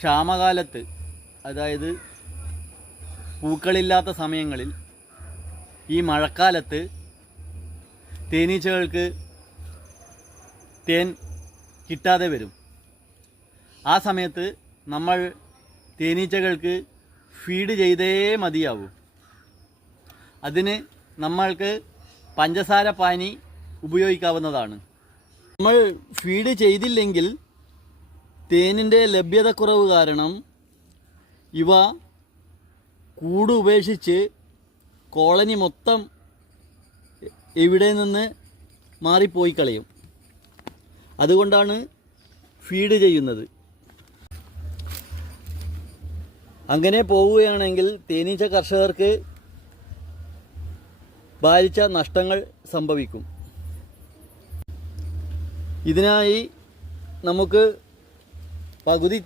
ക്ഷാമകാലത്ത്, അതായത് പൂക്കളില്ലാത്ത സമയങ്ങളിൽ, ഈ മഴക്കാലത്ത് തേനീച്ചകൾക്ക് തേൻ കിട്ടാതെ വരും. ആ സമയത്ത് നമ്മൾ തേനീച്ചകൾക്ക് ഫീഡ് ചെയ്തേ മതിയാവൂ. അതിന് നമ്മൾക്ക് പഞ്ചസാര പാനി ഉപയോഗിക്കാവുന്നതാണ്. നമ്മൾ ഫീഡ് ചെയ്തില്ലെങ്കിൽ തേനിൻ്റെ ലഭ്യതക്കുറവ് കാരണം ഇവ കൂട് ഉപേക്ഷിച്ച് കോളനി മൊത്തം ഇവിടെ നിന്ന് മാറിപ്പോയി കളയും. അതുകൊണ്ടാണ് ഫീഡ് ചെയ്യുന്നത്. അങ്ങനെ പോവുകയാണെങ്കിൽ തേനീച്ച കർഷകർക്ക് ഭാരിച്ച നഷ്ടങ്ങൾ സംഭവിക്കും. ഇതിനായി നമുക്ക് പകുതി